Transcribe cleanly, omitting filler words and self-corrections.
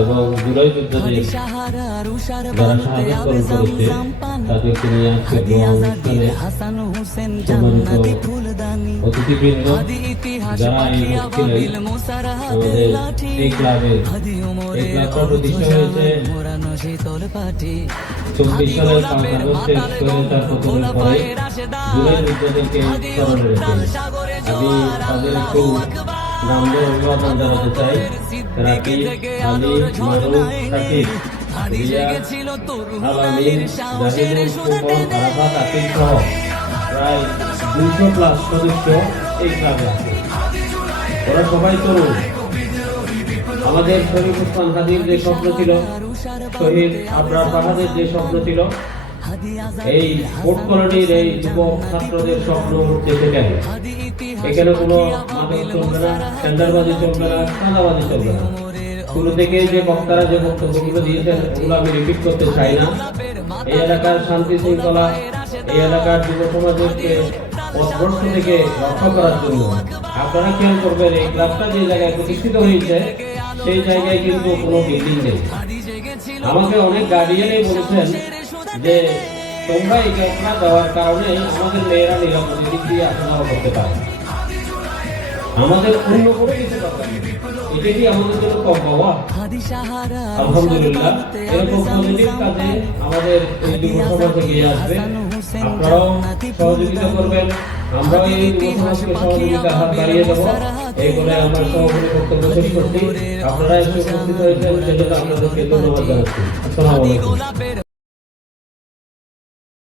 এবং জুলাই যোদ্ধাদের যারা শাহাদাত বরণ করেছে তাদেরকে নিয়ে আজকে দোয়া অনুষ্ঠানে সম্মানিত অতিথিবৃন্দ যারা এই ছিলেন আমাদের এই ক্লাবটা প্রতিষ্ঠা হয়েছে 24 সালের 5 আগস্টের স্বৈরাচার পতনের পরে জুলাই যোদ্ধাদেরকে স্মরণে রেখে আমি তাদের একটু নামে অভিবাদন জানাতে চাই। রাকিব আলী মারুফ সাকিব রিয়া আলামিন জাহিদুল সুমন আরাফাত আকিব সহ প্রায় 200 প্লাস সদস্য এই ক্লাবে আছে। ওরা সবাই তরুণ। আমাদের শরীফ ওসমান হাদির যে স্বপ্ন ছিল, শহীদ আবরার বাহাদের যে স্বপ্ন ছিল, এই কোর্ট কলোনির এই যুবক ছাত্রদের স্বপ্ন দেখে গেল। এখানে কোনো মাদক চলবে না, টেন্ডারবাজি চলবে না, চাঁদাবাজি চলবে না। শুরু থেকে যে বক্তারা যে বক্তব্যগুলো দিয়েছেন ওগুলো আমি রিপিট করতে চাই না। এই এলাকার শান্তি শৃঙ্খলা, এই এলাকার যুব সমাজকে পথভ্রষ্ট থেকে রক্ষা করার জন্য আপনারা খেয়াল করবেন, এই ক্লাবটা যে জায়গায় প্রতিষ্ঠিত হয়েছে সেই জায়গায় কিন্তু কোনো বিল্ডিং নেই। আমাকে অনেক গার্ডিয়ানই বলেছেন যে তোমরা এই ক্লাবটা দেওয়ার কারণে আমাদের মেয়েরা নিরাপদে দিক দিয়ে আসা যাওয়া করতে পারে, আমাদের অন্য কোনো কিছু দরকার নেই। এটা কি আমাদের জন্য কম বাবা? আলহামদুলিল্লাহ, এরকম পজিটিভ কাজে আমাদের এই যুব সমাজ এগিয়ে আসবে। আপনারাও সহযোগিতা করবেন, আমরাও এই যুব সমাজকে সহযোগিতার হাত বাড়িয়ে দেবো। এই বলে আমার সভাপতি বক্তব্য শেষ করছি। আপনারা এসে উপস্থিত হয়েছেন সেজন্য আপনাদেরকে ধন্যবাদ জানাচ্ছি। আসসালামু আলাইকুম।